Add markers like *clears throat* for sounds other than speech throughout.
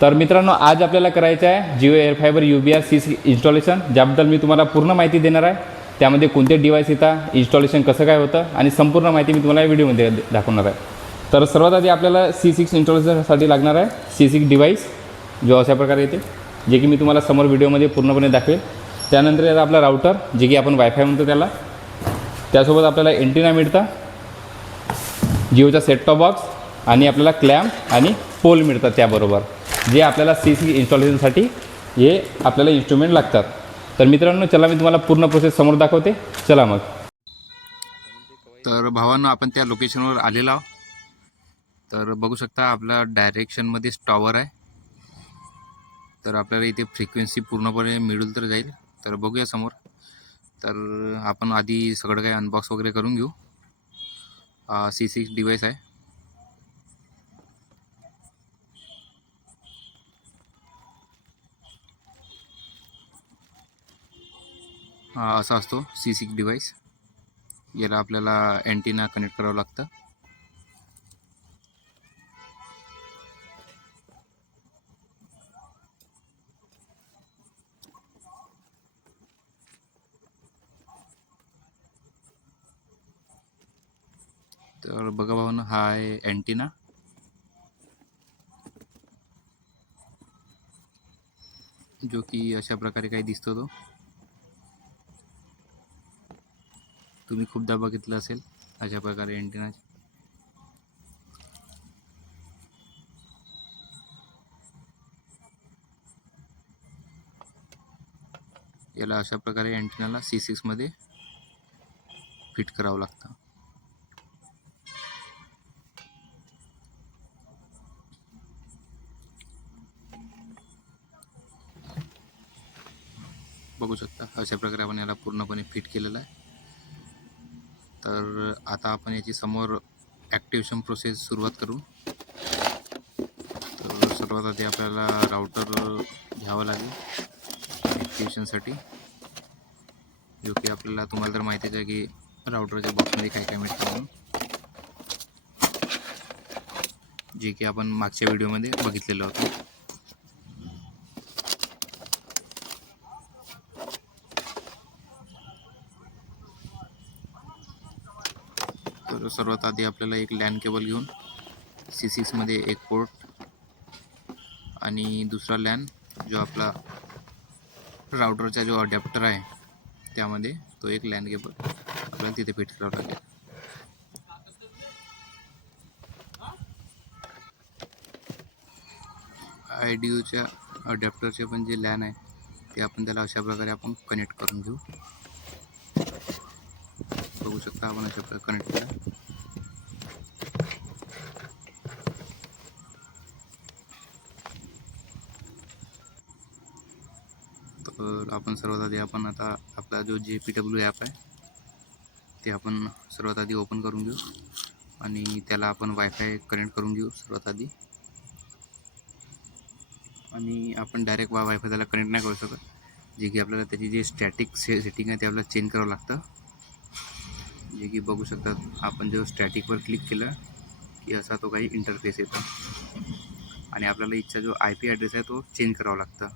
तर मित्रांनो आज आपल्याला करायचं आहे Jio air fibre U B R C C installation ज्याबद्दल मी तुम्हाला पूर्ण माहिती देणार आहे. त्यामध्ये कोणते डिव्हाइस येतात इन्स्टॉलेशन कसं काय होतं आणि संपूर्ण माहिती मी तुम्हाला या व्हिडिओमध्ये दाखवणार आहे. तर सर्वात आधी आपल्याला सी सिक्स इन्स्टॉलेशनसाठी लागणार आहे सी सिक्स डिव्हाइस जो अशा प्रकारे येते जे की मी तुम्हाला समोर व्हिडिओमध्ये पूर्णपणे दाखवेल. त्यानंतर येतं आपला राउटर जे की आपण वायफाय म्हणतो त्याला. त्यासोबत आपल्याला एंटिना मिळतं जिओचा सेट टॉप बॉक्स आणि आपल्याला क्लॅम्प आणि पोल मिळतात त्याबरोबर. जे आपल्याला सी सी इन्स्टॉलेशनसाठी हे आपल्याला इन्स्ट्रुमेंट लागतात. तर मित्रांनो चला मी तुम्हाला पूर्ण प्रोसेस समोर दाखवते. चला मग. तर भावांनो आपण त्या लोकेशनवर आलेलो आहोत. तर बघू शकता आपला डायरेक्शनमध्येच टॉवर आहे. तर आपल्याला इथे फ्रिक्वेन्सी पूर्णपणे मिळून तर जाईल. तर बघूया समोर. तर आपण आधी सगळं काही अनबॉक्स वगैरे करून घेऊ. सी सिक्स डिवाइस आहे. हा असा सी डिव्हाइस याला आपल्याला अँटीना कनेक्ट करावं लागतं. तर बघा भाऊ हा आहे अँटीना जो की अशा प्रकारे काही दिसतो तो. तुम्ही खूपदा बघितलं असेल अशा प्रकारे अँटिना. याला अशा प्रकारे अँटिनाला सी सिक्समध्ये फिट करावं लागतं. बघू शकता अशा प्रकारे आपण याला पूर्णपणे फिट केलेलं आहे. तर आता आपण याची समोर ॲक्टिवेशन प्रोसेस सुरुवात करू. तर सर्वात आधी आपल्याला राऊटर घ्यावं लागेल ॲक्टिवेशनसाठी जो की आपल्याला तुम्हाला तर माहितीच आहे की राऊटरच्या बॉक्समध्ये काय काय मिळतं म्हणून. जे की आपण मागच्या व्हिडिओमध्ये बघितलेलं होतं तर सर्वात आधी आपल्याला एक लॅन केबल घेऊन सी सिक्समध्ये एक पोर्ट आणि दुसरा लॅन जो आपला राउटरचा जो अडॅप्टर आहे त्यामध्ये तो एक लॅन केबल आपल्याला तिथे फिट करावं लागेल. आय डी यूच्या अडॅप्टरचे पण जे लॅन आहे ते आपण त्याला अशा प्रकारे आपण कनेक्ट करून घेऊ. बघू शकता आपण अशा प्रकारे कनेक्ट केला तर आपण सर्वात आधी आपण आता आपला जो जे पी डब्ल्यू ॲप आहे ते आपण सर्वात आधी ओपन करून घेऊ आणि त्याला आपण वायफाय कनेक्ट करून घेऊ सर्वात आधी. आणि आपण डायरेक्ट वा वायफाय त्याला कनेक्ट नाही करू शकत. जे की आपल्याला त्याची जी स्टॅटिक से सेटिंग आहे ते आपल्याला चेंज करावं लागतं. जे की बघू शकतात आपण जेव्हा स्टॅटिकवर क्लिक केलं की असा तो काही इंटरफेस येतो. आणि आपल्याला इथचा जो आय पी ॲड्रेस आहे तो चेंज करावा लागतं.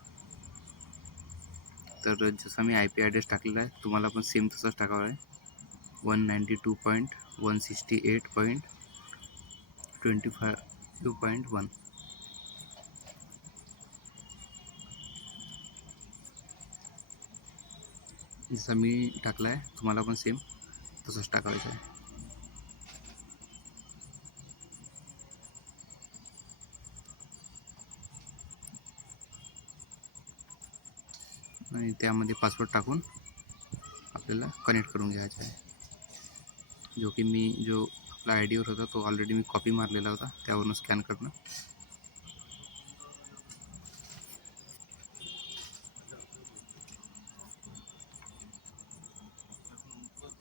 तर जसं मी आय पी ॲड्रेस टाकलेला आहे तुम्हाला पण सेम तसंच टाकावं आहे. One ninety two point one sixty eight point twenty five two point one जसं मी टाकला आहे तुम्हाला पण सेम तसंच टाकायचं आहे. आणि त्यामध्ये पासवर्ड टाकून आपल्याला कनेक्ट करून घ्यायचा आहे. जो की मी जो आपला आय डीवर होता तो ऑलरेडी मी कॉपी मारलेला होता. त्यावरून स्कॅन करणं.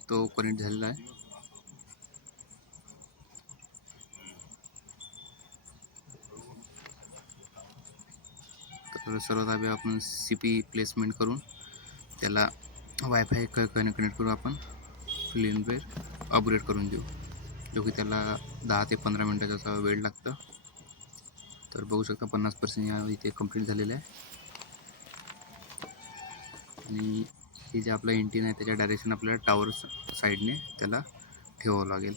तो कनेक्ट झालेला आहे. तर सर्वात आधी आपण सी पी प्लेसमेंट करून त्याला वायफाय क कनेक्ट करू आपण. फ्लिनवेअर अपग्रेड करून देऊ. जो की त्याला दहा ते पंधरा मिनटाचा असा वेळ लागतं. तर बघू शकता पन्नास पर्सेंट या इथे कंप्लीट झालेलं आहे. आणि हे जे आपलं इंटिन आहे त्याच्या डायरेक्शन आपल्याला टावर साईडने त्याला ठेवावं लागेल.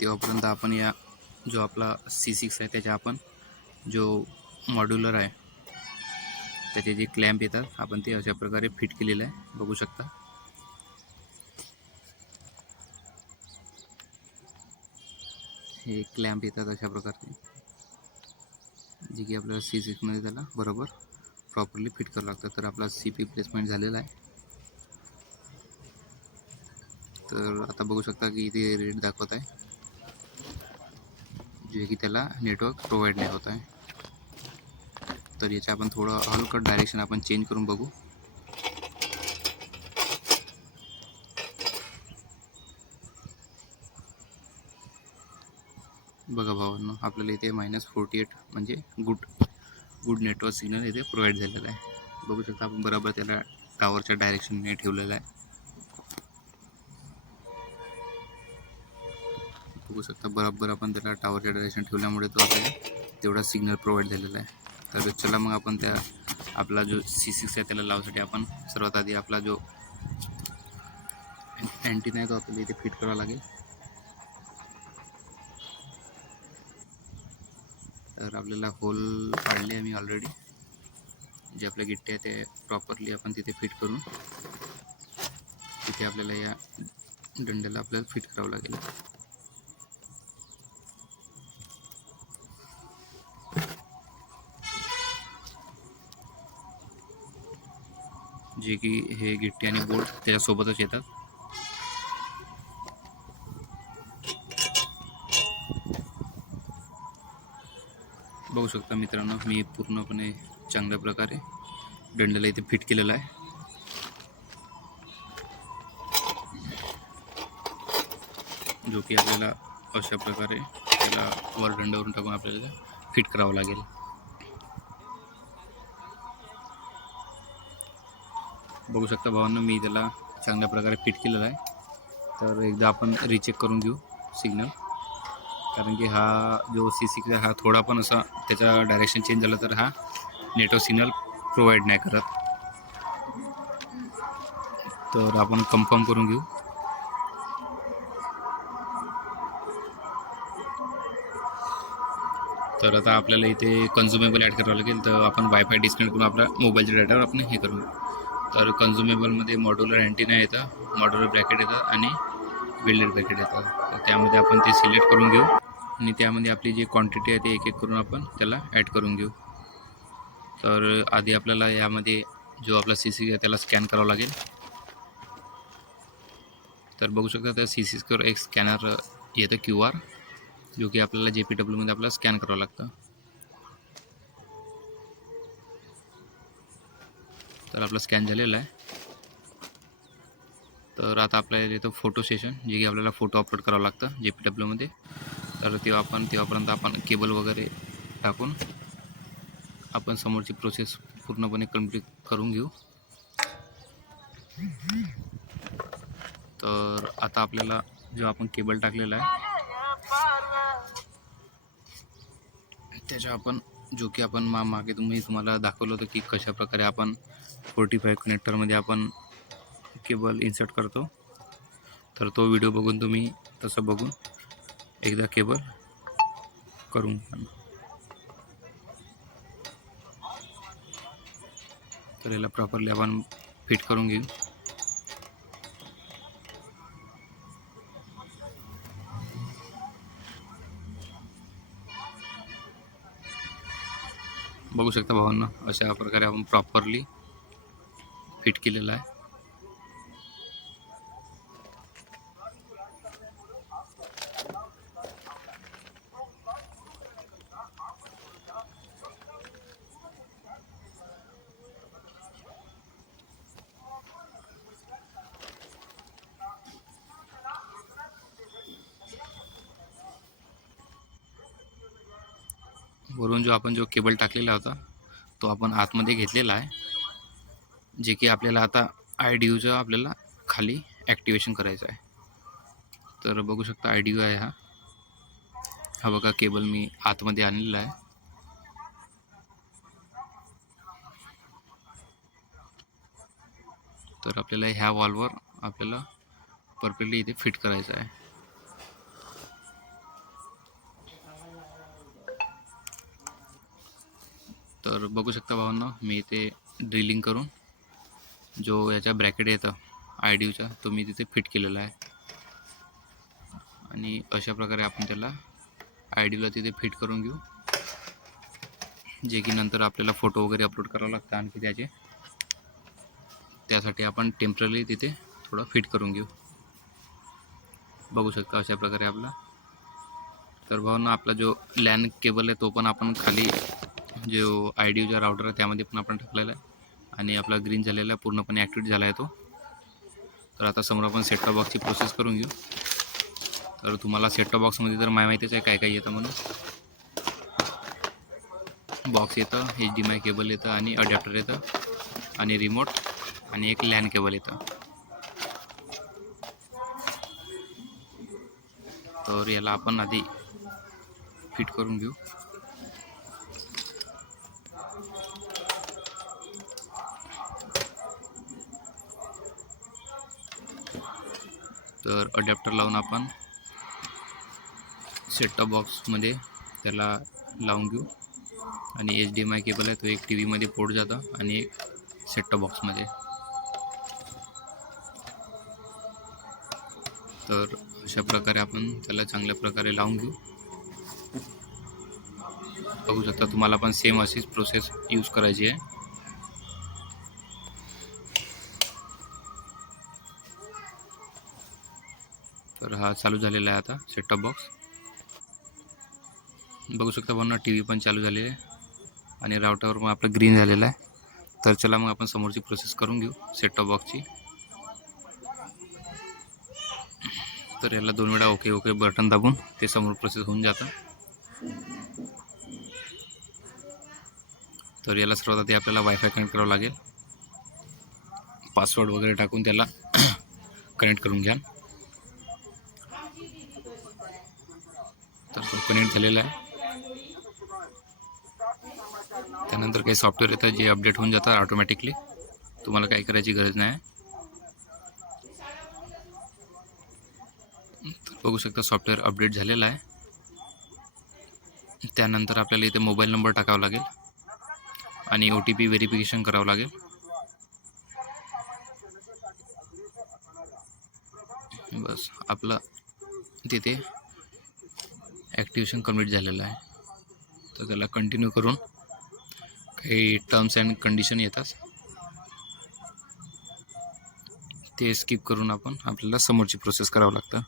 तेव्हापर्यंत आपण या जो आपला सी सिक्स आहे त्याच्या आपण जो मॉड्युलर आहे. त्याचे जे क्लॅम्प येतात आपण ते अशा प्रकारे फिट केलेलं आहे. बघू शकता. हे क्लॅम्प येतात अशा प्रकारचे. जे की आपल्याला सी सिक्समध्ये त्याला बरोबर प्रॉपरली फिट करावं लागतं. तर आपला सी पी प्लेसमेंट झालेला आहे. तर आता बघू शकता की इथे रेट दाखवत आहे. जे की त्याला नेटवर्क प्रोव्हाइड नाही होत आहे. तर याचे आपण थोडं हलकट डायरेक्शन आपण चेंज करून बघू. बघा भावांनो आपल्याला इथे मायनस फोर्टी एट म्हणजे गुड गुड नेटवर्क सिग्नल इथे प्रोव्हाइड झालेला आहे. बघू शकता आपण बरोबर त्याला टावरच्या डायरेक्शनने ठेवलेलं आहे. बघू शकता बरोबर आपण त्याला टावरच्या डायरेक्शन ठेवल्यामुळे तो आपल्याला तेवढा सिग्नल प्रोव्हाइड झालेला आहे. तर चला मग त्या आपला जो सी सिक्स आहे त्याला लावसाठी आपण सर्वात आधी आपला जो अँटीना आहे तो आपल्याला इथे फिट करावा लागेल. तर आपल्याला होल पाडले आहे ऑलरेडी जे आपल्या गिट्टे आहे ते प्रॉपरली आपण तिथे फिट करून तिथे आपल्याला या दंड्याला आपल्याला फिट करावं लागेल. जे की हे गिट्टी आणि बोर्ड त्याच्यासोबतच येतात. बघू शकता मित्रांनो मी पूर्णपणे चांगल्या प्रकारे डंडला इथे फिट केलेला आहे. जो की आपल्याला अशा प्रकारे त्याला वर दंडावरून टाकून आपल्याला फिट करावं लागेल. बघू शकता भावांना मी त्याला चांगल्या प्रकारे फिट केलेला आहे. तर एकदा आपण रिचेक करून घेऊ सिग्नल कारण की हा जो सी सिक्स हा थोडा पण असा त्याचा डायरेक्शन चेंज झाला तर हा नेटवर्क सिग्नल प्रोव्हाइड नाही करत. तर आपण कन्फर्म करून घेऊ. तर आता आपल्याला इथे कन्झ्युमेबल ॲड करावं लागेल. तर आपण वायफाय डिस्कनेक्ट करून आपल्या मोबाईलच्या डाटावर आपण हे करू तर कन्झ्युमेबलमध्ये मॉड्युलर अँटिना येतं मॉड्युलर ब्रॅकेट येतं आणि बिल्डेड ब्रॅकेट येतं. तर त्यामध्ये आपण ते सिलेक्ट करून घेऊ आणि त्यामध्ये आपली जी क्वांटिटी आहे ते एक एक करून आपण त्याला ॲड करून घेऊ. तर आधी आपल्याला यामध्ये जो आपला सी सी आहे त्याला स्कॅन करावं लागेल. तर बघू शकता त्या सी सी स्क्वेअर एक स्कॅनर येतं क्यू आर जो की आपल्याला जे पी डब्ल्यूमध्ये आपल्याला स्कॅन करावं लागतं. तर आपलं स्कॅन झालेला आहे. तर आता आपल्याला इथं फोटो सेशन जे की आपल्याला फोटो अपलोड करावं लागतं जे पी डब्ल्यूमध्ये तर तेव्हा आपण तेव्हापर्यंत आपण केबल वगैरे टाकून आपण समोरची प्रोसेस पूर्णपणे कंप्लीट करून घेऊ. तर आता आपल्याला जो आपण केबल टाकलेला आहे त्याच्या आपण जो की आपण मा मागे तुम्ही तुम्हाला दाखवलं होतं की कशा प्रकारे आपण फोर्टी फाय कनेक्टरमध्ये आपण केबल इन्सर्ट करतो. तर तो व्हिडिओ बघून तुम्ही तसं बघून एकदा केबल करून तर याला प्रॉपरली आपण फिट करून घेऊ. बघू शकता भावांना अशा प्रकारे आपण प्रॉपरली फिट केलेला आहे. वरून जो आपण जो केबल टाकलेला होता तो आपण आतमध्ये घेतलेला आहे. जे की आपल्याला आता आय डी यूचं आपल्याला खाली ॲक्टिवेशन करायचं आहे. तर बघू शकता आय डी यू आहे हा. हा बघा केबल मी आतमध्ये आणलेला आहे. तर आपल्याला ह्या वॉलवर आपल्याला परफेक्टली इथे फिट करायचं आहे. तर बघू शकता भावांना मी इथे ड्रिलिंग करून जो याचा ब्रॅकेट येतं आय डी यूचा तो मी तिथे फिट केलेला आहे. आणि अशा प्रकारे आपण त्याला आय डीला तिथे फिट करून घेऊ. जे की नंतर आपल्याला फोटो वगैरे अपलोड करावं लागतं आणखी त्याचे. त्यासाठी आपण टेंपररी तिथे थोडं फिट करून घेऊ. बघू शकता अशा प्रकारे आपला. तर भावना आपला जो लॅन केबल आहे तो पण आपण खाली जो आय डी यूचा राउटर आहे त्यामध्ये पण आपण टाकलेला आहे. आणि आपला ग्रीन झालेला आहे पूर्णपणे ॲक्टिवेट झाला आहे तो. तर आता समोर आपण सेटटॉप बॉक्सची प्रोसेस करून घेऊ. तर तुम्हाला सेटटॉप बॉक्समध्ये तर माय माहितीच आहे काय काय येतं म्हणून. बॉक्स येतं एच डी माय केबल येतं आणि अडॅप्टर येतं आणि रिमोट आणि एक लॅन केबल येतं. तर याला आपण आधी फिट करून घेऊ. तर अडॅप्टर लावून आपण सेटटॉप बॉक्समध्ये त्याला लावून घेऊ. आणि H D M I cable आहे तो एक टी व्हीमध्ये पोट जातं आणि एक सेटटॉप बॉक्समध्ये तर अशा प्रकारे आपण त्याला चांगल्या प्रकारे लावून घेऊ. बघू शकता तुम्हाला पण सेम अशीच प्रोसेस यूज करायची आहे. हा चालू झालेला आहे आता सेटटॉप बॉक्स बघू शकता भावना टी व्ही पण चालू झालेली आहे. आणि रावटावर मग आपलं ग्रीन झालेलं आहे. तर चला मग आपण समोरची प्रोसेस करून घेऊ सेटटॉप बॉक्सची तर याला दोन वेळा ओके ओके बटन दाबून ते समोर प्रोसेस होऊन जातं. तर याला सर्वात आधी आपल्याला वायफाय कनेक्ट करावं लागेल. पासवर्ड वगैरे टाकून त्याला *clears throat* कनेक्ट करून घ्या तर तो कनेक्ट झालेला आहे. त्यानंतर काही सॉफ्टवेअर येतात जे अपडेट होऊन जातात ऑटोमॅटिकली तुम्हाला काही करायची गरज नाही. तर बघू शकता सॉफ्टवेअर अपडेट झालेला आहे. त्यानंतर आपल्याला इथे मोबाईल नंबर टाकावा लागेल. आणि ओ टी पी व्हेरिफिकेशन करावं लागेल. बस आपलं तिथे ॲक्टिवेशन कंप्लीट झालेलं आहे. तर त्याला कंटिन्यू करून काही टर्म्स अँड कंडिशन येतात. ते स्किप करून आपण आपल्याला समोरची प्रोसेस करावं लागतं.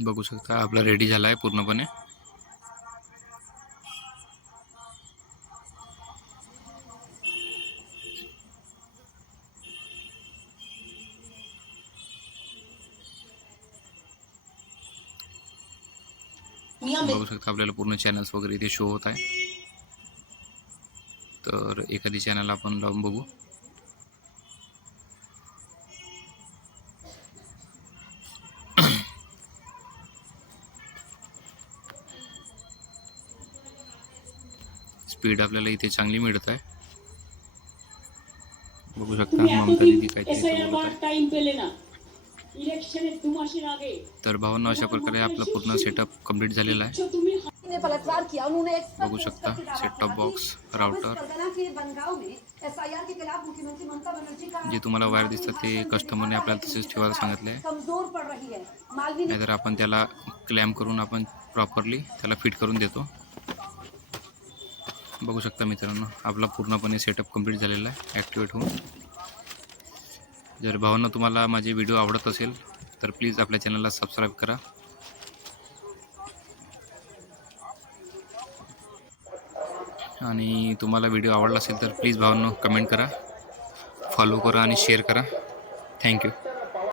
बघू शकता आपला रेडी झाला आहे पूर्णपणे. बघू शकता आपल्याला पूर्ण चॅनल्स वगैरह इथे शो होता है तो एखाद चैनल अपन लावून बघू. स्पीड अपने इतने चांगली मिळत आहे. बघू शकता ममता दिदी काय तर भावांना अशा प्रकारे आपला पूर्ण सेटअप कंप्लीट झालेला आहे. बघू शकता सेटअप बॉक्स राउटर जे तुम्हाला वायर दिसतात ते कस्टमरने आपल्याला तसेच ठेवायला सांगितले. आहे नाहीतर आपण त्याला क्लॅम करून आपण प्रॉपरली त्याला फिट करून देतो. बघू शकता मित्रांनो आपला पूर्णपणे सेटअप कंप्लीट झालेला आहे. ॲक्टिवेट होऊन. जर भावांना तुम्हाला माझे व्हिडिओ आवडत असेल तर प्लीज आपल्या चॅनलला सबस्क्राईब करा. आणि तुम्हाला व्हिडिओ आवडला असेल तर प्लीज भावांनो कमेंट करा फॉलो करा आणि शेअर करा. थँक्यू.